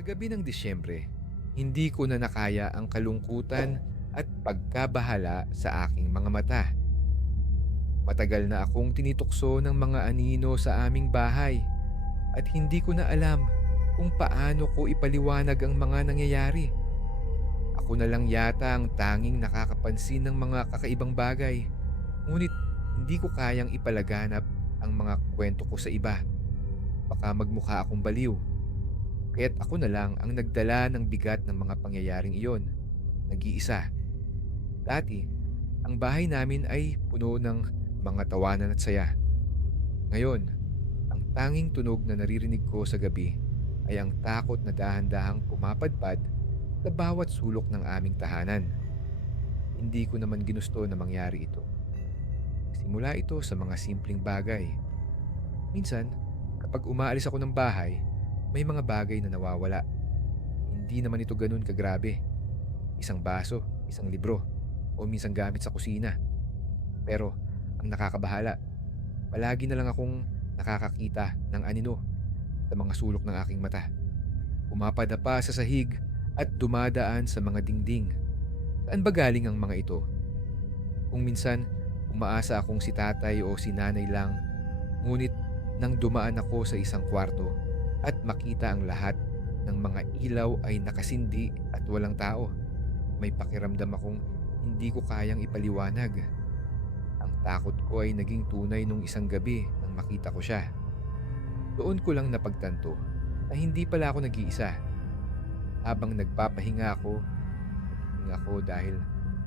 Sa gabi ng Disyembre, hindi ko na nakaya ang kalungkutan at pagkabahala sa aking mga mata. Matagal na akong tinitukso ng mga anino sa aming bahay at hindi ko na alam kung paano ko ipaliwanag ang mga nangyayari. Ako na lang yata ang tanging nakakapansin ng mga kakaibang bagay. Ngunit hindi ko kayang ipalaganap ang mga kwento ko sa iba. Baka magmukha akong baliw. Kaya't ako na lang ang nagdala ng bigat ng mga pangyayaring iyon. Nag-iisa. Dati, ang bahay namin ay puno ng mga tawanan at saya. Ngayon, ang tanging tunog na naririnig ko sa gabi ay ang takot na dahan-dahang pumapadpad sa bawat sulok ng aming tahanan. Hindi ko naman ginusto na mangyari ito. Simula ito sa mga simpleng bagay. Minsan, kapag umaalis ako ng bahay, may mga bagay na nawawala. Hindi naman ito ganun kagrabe. Isang baso, isang libro, o minsan gamit sa kusina. Pero, ang nakakabahala, palagi na lang akong nakakakita ng anino sa mga sulok ng aking mata. Pumapadapa sa sahig at dumadaan sa mga dingding. Saan ba galing ang mga ito? Kung minsan, umaasa akong si tatay o si nanay lang, ngunit nang dumaan ako sa isang kwarto at makita ang lahat ng mga ilaw ay nakasindi at walang tao, may pakiramdam akong hindi ko kayang ipaliwanag. Ang takot ko ay naging tunay nung isang gabi nang makita ko siya. Doon ko lang napagtanto na hindi pala ako nag-iisa. Habang nagpapahinga ako, nagpapahinga ako dahil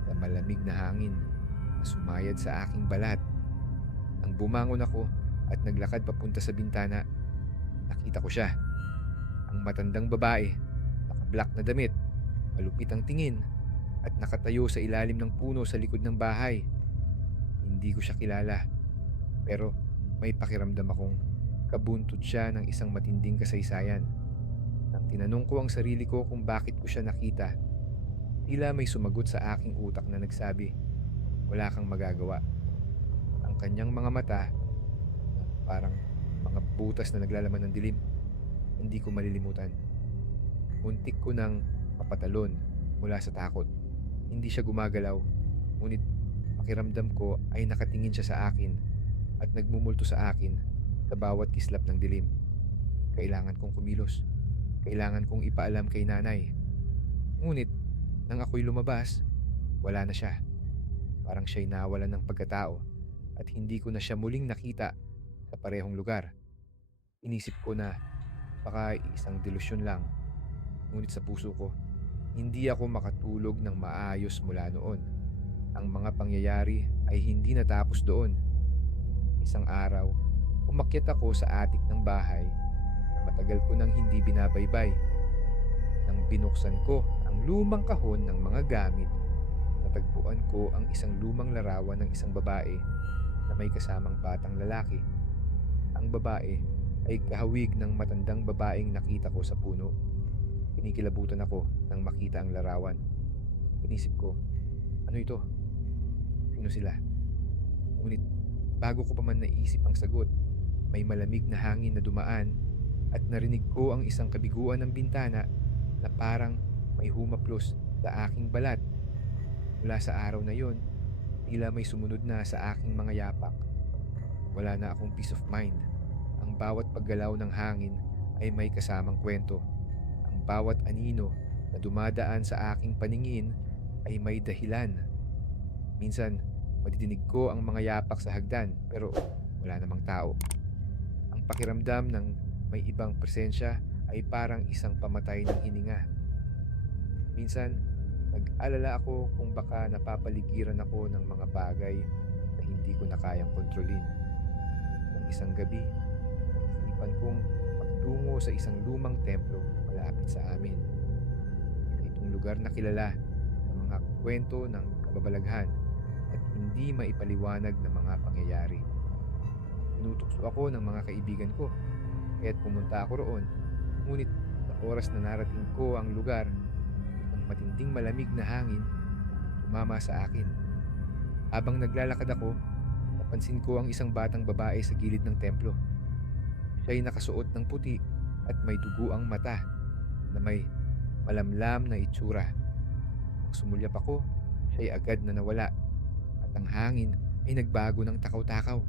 sa malamig na hangin na sumayad sa aking balat. Nang bumangon ako at naglakad papunta sa bintana, nakita ko siya. Ang matandang babae, naka-black na damit, malupit ang tingin, at nakatayo sa ilalim ng puno sa likod ng bahay. Hindi ko siya kilala, pero may pakiramdam akong kabuntod siya ng isang matinding kasaysayan. Nang tinanong ko ang sarili ko kung bakit ko siya nakita, tila may sumagot sa aking utak na nagsabi, wala kang magagawa. Ang kanyang mga mata, na parang mga butas na naglalaman ng dilim, hindi ko malilimutan. Muntik ko nang mapatalon mula sa takot. Hindi siya gumagalaw, ngunit pakiramdam ko ay nakatingin siya sa akin at nagmumulto sa akin sa bawat kislap ng dilim. Kailangan kong kumilos. Kailangan kong ipaalam kay nanay. Ngunit, nang ako'y lumabas, wala na siya. Parang siya'y nawalan ng pagkatao at hindi ko na siya muling nakita sa parehong lugar. Inisip ko na baka isang delusyon lang. Ngunit sa puso ko, hindi ako makatulog ng maayos mula noon. Ang mga pangyayari ay hindi natapos doon. Isang araw, umakyat ako sa atik ng bahay na matagal ko nang hindi binabaybay. Nang binuksan ko ang lumang kahon ng mga gamit, natagpuan ko ang isang lumang larawan ng isang babae na may kasamang batang lalaki. Ang babae ay kahawig ng matandang babaeng nakita ko sa puno. Kinikilabutan ako nang makita ang larawan. Inisip ko, ano ito? Sino sila? Ngunit bago ko pa man naisip ang sagot, may malamig na hangin na dumaan at narinig ko ang isang kabiguan ng bintana na parang may humaplos sa aking balat. Mula sa araw na yon, tila may sumunod na sa aking mga yapak. Wala na akong peace of mind. Ang bawat paggalaw ng hangin ay may kasamang kwento. Ang bawat anino na dumadaan sa aking paningin ay may dahilan. Minsan, madidinig ko ang mga yapak sa hagdan pero wala namang tao. Ang pakiramdam ng may ibang presensya ay parang isang pamatay ng hininga. Minsan, nag-alala ako kung baka napapaligiran ako ng mga bagay na hindi ko na kayang kontrolin. Nang isang gabi, naisipan kong magtungo sa isang lumang templo malapit sa amin. Isa itong lugar na kilala sa mga kwento ng kababalaghan at hindi maipaliwanag na mga pangyayari. Tinutokso ako ng mga kaibigan ko, kaya't pumunta ako roon. Ngunit sa oras na narating ko ang lugar, ang matinding malamig na hangin tumama sa akin. Habang naglalakad ako, napansin ko ang isang batang babae sa gilid ng templo. Siya'y nakasuot ng puti at may dugo ang mata. na may malamlam na itsura. Nang sumulyap ako, siya'y agad na nawala at ang hangin ay nagbago ng takaw-takaw.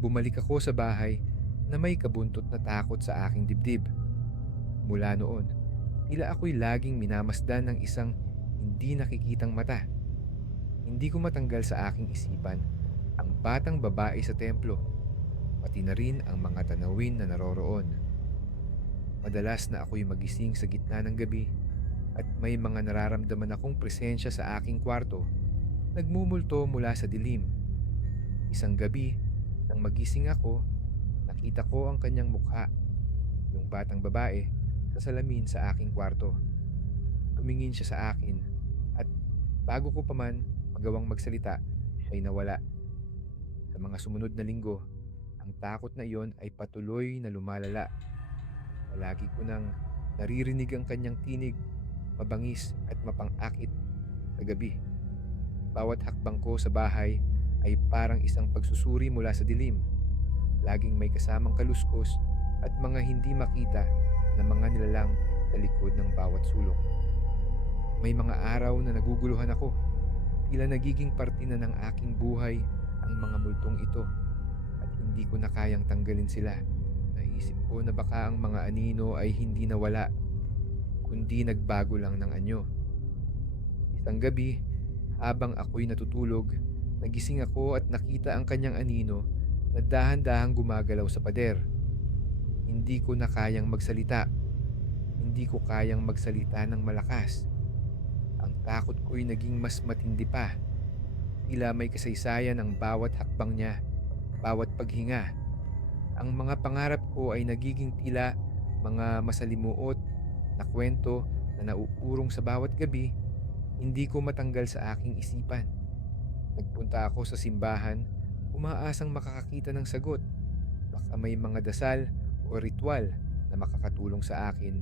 Bumalik ako sa bahay na may kabuntot na takot sa aking dibdib. Mula noon, tila ako'y laging minamasdan ng isang hindi nakikitang mata. Hindi ko matanggal sa aking isipan ang batang babae sa templo, pati na rin ang mga tanawin na naroroon. Madalas na ako'y magising sa gitna ng gabi at may mga nararamdaman akong presensya sa aking kwarto, nagmumulto mula sa dilim. Isang gabi, nang magising ako, nakita ko ang kanyang mukha, yung batang babae, sa salamin sa aking kwarto. Tumingin siya sa akin at bago ko pa man magawang magsalita, siya'y nawala. Sa mga sumunod na linggo, ang takot na iyon ay patuloy na lumalala. Palagi ko nang naririnig ang kanyang tinig, mabangis at mapang-akit sa gabi. Bawat hakbang ko sa bahay ay parang isang pagsusuri mula sa dilim. Laging may kasamang kaluskos at mga hindi makita na mga nilalang sa likod ng bawat sulok. May mga araw na naguguluhan ako. Tila nagiging parte na ng aking buhay ang mga multong ito at hindi ko na kayang tanggalin sila. Naisip ko na baka ang mga anino ay hindi nawala, kundi nagbago lang ng anyo. Isang gabi, habang ako'y natutulog, nagising ako at nakita ang kanyang anino na dahan-dahang gumagalaw sa pader. Hindi ko na kayang magsalita. Hindi ko kayang magsalita ng malakas. Ang takot ko'y naging mas matindi pa. Tila may kasaysayan ang bawat hakbang niya, bawat paghinga. Ang mga pangarap ko ay nagiging tila mga masalimuot na kwento na nauurong sa bawat gabi, hindi ko matanggal sa aking isipan. Nagpunta ako sa simbahan, umaasang makakakita ng sagot. Baka may mga dasal o ritual na makakatulong sa akin.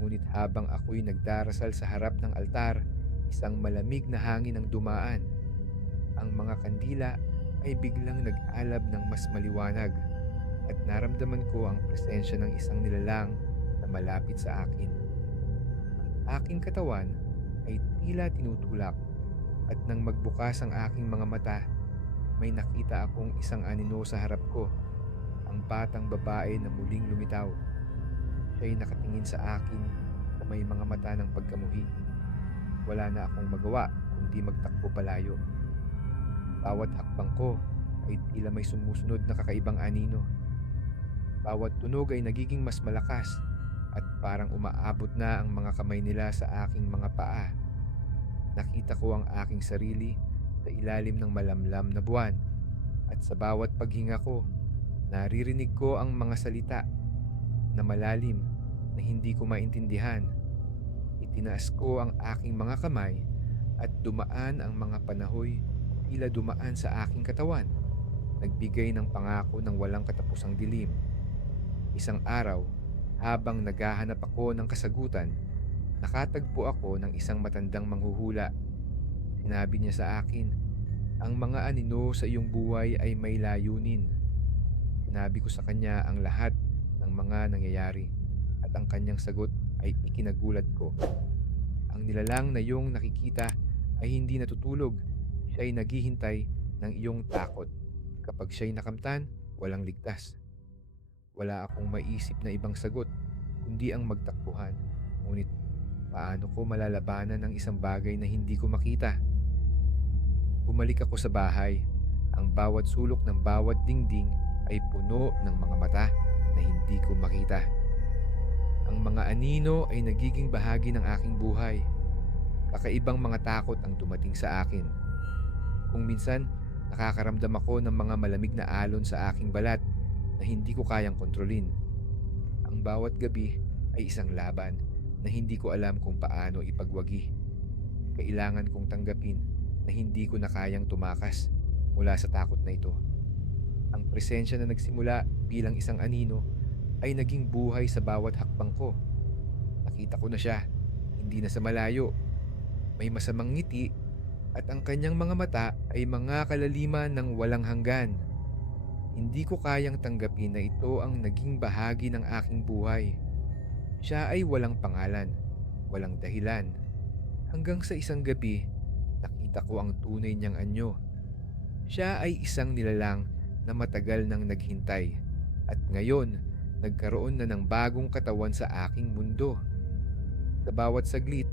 Ngunit habang ako'y nagdarasal sa harap ng altar, isang malamig na hangin ang dumaan. Ang mga kandila ay biglang nag-alab ng mas maliwanag at naramdaman ko ang presensya ng isang nilalang na malapit sa akin. Ang aking katawan ay tila tinutulak at nang magbukas ang aking mga mata, may nakita akong isang anino sa harap ko, ang batang babae na muling lumitaw. Siya'y nakatingin sa akin na may mga mata ng pagkamuhi. Wala na akong magawa kundi magtakbo palayo. Bawat hakbang ko ay tila may sumusunod na kakaibang anino. Bawat tunog ay nagiging mas malakas at parang umaabot na ang mga kamay nila sa aking mga paa. Nakita ko ang aking sarili sa ilalim ng malamlam na buwan at sa bawat paghinga ko, naririnig ko ang mga salita na malalim na hindi ko maintindihan. Itinaas ko ang aking mga kamay at dumaan ang mga panahoy, tila dumaan sa aking katawan, nagbigay ng pangako ng walang katapusang dilim. Isang araw, habang naghahanap ako ng kasagutan, nakatagpo ako ng isang matandang manghuhula. Sinabi niya sa akin, ang mga anino sa iyong buhay ay may layunin. Sinabi ko sa kanya ang lahat ng mga nangyayari at ang kanyang sagot ay ikinagulat ko. Ang nilalang na iyong nakikita ay hindi natutulog. Siya ay naghihintay ng iyong takot. Kapag siya'y nakamtan, walang ligtas. Wala akong maisip na ibang sagot kundi ang magtakbuhan. Ngunit paano ko malalabanan ang isang bagay na hindi ko makita? Bumalik ako sa bahay. Ang bawat sulok ng bawat dingding ay puno ng mga mata na hindi ko makita. Ang mga anino ay nagiging bahagi ng aking buhay. Kakaibang mga takot ang dumating sa akin. Kung minsan, nakakaramdam ako ng mga malamig na alon sa aking balat na hindi ko kayang kontrolin. Ang bawat gabi ay isang laban na hindi ko alam kung paano ipagwagi. Kailangan kong tanggapin na hindi ko na kayang tumakas mula sa takot na ito. Ang presensya na nagsimula bilang isang anino ay naging buhay sa bawat hakbang ko. Nakita ko na siya, hindi na sa malayo. May masamang ngiti at ang kanyang mga mata ay mga kalaliman ng walang hanggan. Hindi ko kayang tanggapin na ito ang naging bahagi ng aking buhay. Siya ay walang pangalan, walang dahilan, hanggang sa isang gabi nakita ko ang tunay niyang anyo. Siya ay isang nilalang na matagal nang naghintay at ngayon nagkaroon na ng bagong katawan sa aking mundo. Sa bawat saglit,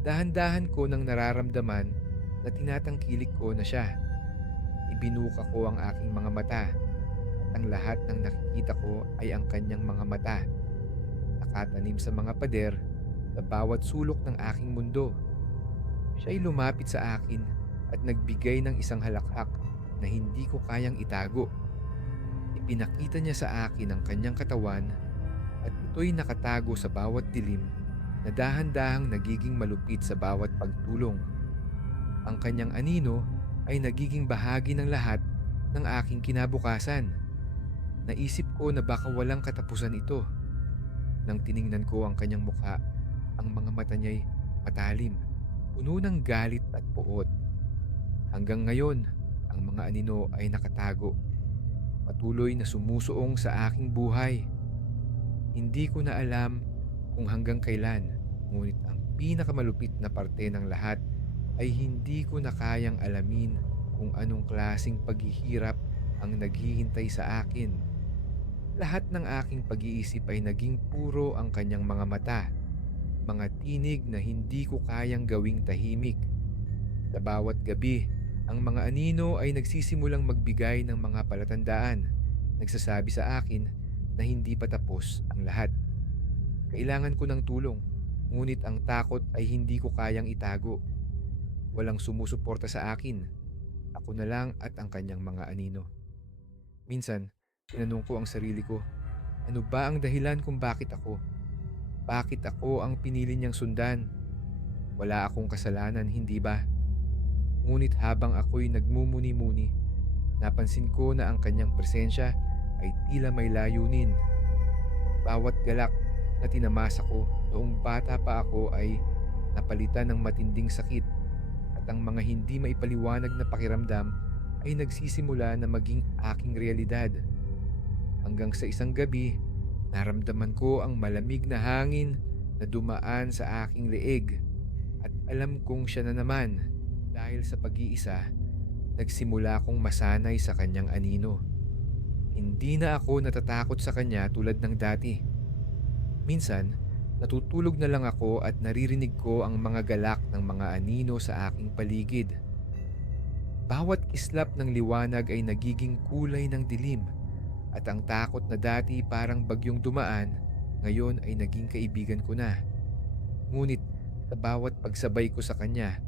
dahan-dahan ko nang nararamdaman na tinatangkilik ko na siya. Ibinuka ko ang aking mga mata at ang lahat ng nakikita ko ay ang kanyang mga mata, nakatanim sa mga pader sa bawat sulok ng aking mundo. Siya ay lumapit sa akin at nagbigay ng isang halakhak na hindi ko kayang itago. Ipinakita niya sa akin ang kanyang katawan at ito'y nakatago sa bawat dilim na dahan-dahang nagiging malupit sa bawat pagtulong. Ang kanyang anino ay nagiging bahagi ng lahat ng aking kinabukasan. Naisip ko na baka walang katapusan ito. Nang tiningnan ko ang kanyang mukha, ang mga mata niya'y matalim, puno ng galit at puot. Hanggang ngayon, ang mga anino ay nakatago, patuloy na sumusuong sa aking buhay. Hindi ko na alam kung hanggang kailan, ngunit ang pinakamalupit na parte ng lahat ay hindi ko na kayang alamin kung anong klaseng paghihirap ang naghihintay sa akin. Lahat ng aking pag-iisip ay naging puro ang kanyang mga mata, mga tinig na hindi ko kayang gawing tahimik. Sa bawat gabi, ang mga anino ay nagsisimulang magbigay ng mga palatandaan, nagsasabi sa akin na hindi pa tapos ang lahat. Kailangan ko ng tulong, ngunit ang takot ay hindi ko kayang itago. Walang sumusuporta sa akin. Ako na lang at ang kanyang mga anino. Minsan, tinanong ko ang sarili ko, ano ba ang dahilan kung bakit ako? Bakit ako ang pinili niyang sundan? Wala akong kasalanan, hindi ba? Ngunit habang ako'y nagmumuni-muni, napansin ko na ang kanyang presensya ay tila may layunin. Bawat galak na tinamasa ko noong bata pa ako ay napalitan ng matinding sakit at ang mga hindi maipaliwanag na pakiramdam ay nagsisimula na maging aking realidad. Hanggang sa isang gabi, naramdaman ko ang malamig na hangin na dumaan sa aking leeg at alam kong siya na naman. Dahil sa pag-iisa, nagsimula akong masanay sa kanyang anino. Hindi na ako natatakot sa kanya tulad ng dati. Minsan, natutulog na lang ako at naririnig ko ang mga galak ng mga anino sa aking paligid. Bawat kislap ng liwanag ay nagiging kulay ng dilim at ang takot na dati parang bagyong dumaan, ngayon ay naging kaibigan ko na. Ngunit sa bawat pagsabay ko sa kanya,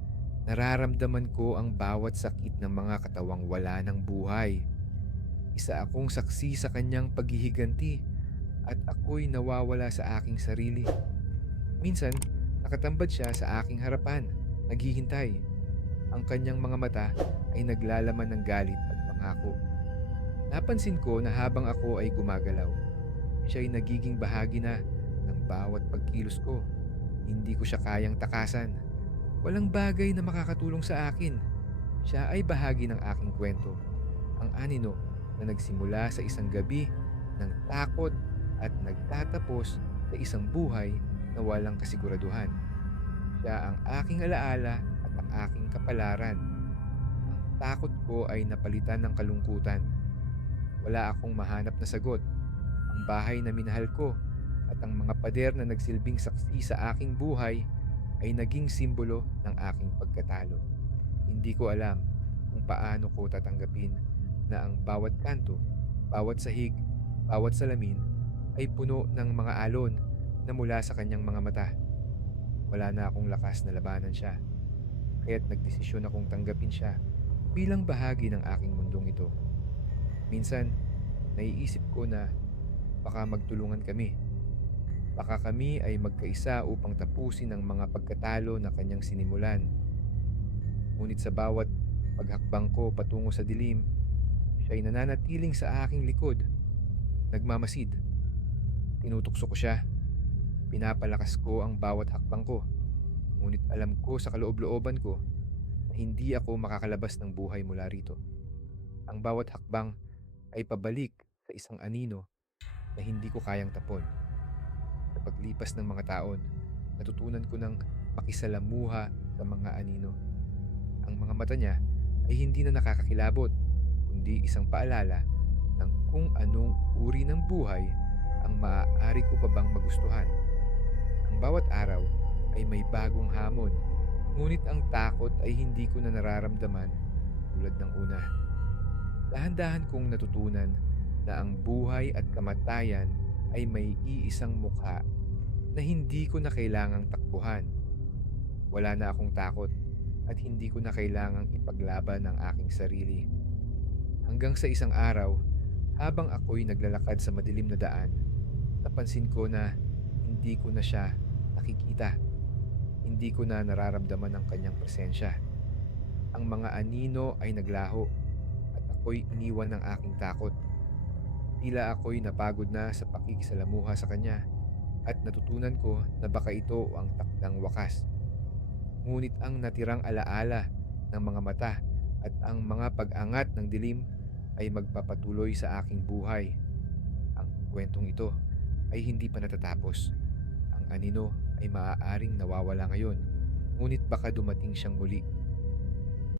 nararamdaman ko ang bawat sakit ng mga katawang wala ng buhay. Isa akong saksi sa kanyang paghihiganti at ako'y nawawala sa aking sarili. Minsan, nakatambad siya sa aking harapan, naghihintay. Ang kanyang mga mata ay naglalaman ng galit at pangako. Napansin ko na habang ako ay gumagalaw, siya ay nagiging bahagi na ng bawat pagkilos ko. Hindi ko siya kayang takasan. Walang bagay na makakatulong sa akin. Siya ay bahagi ng aking kwento. Ang anino na nagsimula sa isang gabi ng takot at nagtatapos sa isang buhay na walang kasiguraduhan. Siya ang aking alaala at ang aking kapalaran. Ang takot ko ay napalitan ng kalungkutan. Wala akong mahanap na sagot. Ang bahay na minahal ko at ang mga pader na nagsilbing saksi sa aking buhay ay naging simbolo ng aking pagkatalo. Hindi ko alam kung paano ko tatanggapin na ang bawat kanto, bawat sahig, bawat salamin ay puno ng mga alon na mula sa kanyang mga mata. Wala na akong lakas na labanan siya, kaya't nagdesisyon akong tanggapin siya bilang bahagi ng aking mundong ito. Minsan, naiisip ko na baka magtulungan kami. Baka kami ay magkaisa upang tapusin ang mga pagkatalo na kanyang sinimulan. Ngunit sa bawat paghakbang ko patungo sa dilim, siya ay nananatiling sa aking likod, nagmamasid. Tinutokso ko siya, pinapalakas ko ang bawat hakbang ko. Ngunit alam ko sa kaloob-looban ko na hindi ako makakalabas ng buhay mula rito. Ang bawat hakbang ay pabalik sa isang anino na hindi ko kayang tapon. Sa Sa paglipas ng mga taon, natutunan ko ng makisalamuha sa mga anino. Ang mga mata niya ay hindi na nakakakilabot, kundi isang paalala ng kung anong uri ng buhay ang maaari ko pa bang magustuhan. Ang bawat araw ay may bagong hamon, ngunit ang takot ay hindi ko na nararamdaman tulad ng una. Dahan-dahan kong natutunan na ang buhay at kamatayan ay may iisang mukha na hindi ko na kailangang takbuhan. Wala na akong takot at hindi ko na kailangang ipaglaban ang aking sarili. Hanggang sa isang araw, habang ako'y naglalakad sa madilim na daan, napansin ko na hindi ko na siya nakikita. Hindi ko na nararamdaman ang kanyang presensya. Ang mga anino ay naglaho at ako'y iniwan ng aking takot. Tila ako'y napagod na sa pakikisalamuha sa kanya at natutunan ko na baka ito ang takdang wakas. Ngunit ang natirang alaala ng mga mata at ang mga pag-angat ng dilim ay magpapatuloy sa aking buhay. Ang kwentong ito ay hindi pa natatapos. Ang anino ay maaaring nawawala ngayon, ngunit baka dumating siyang muli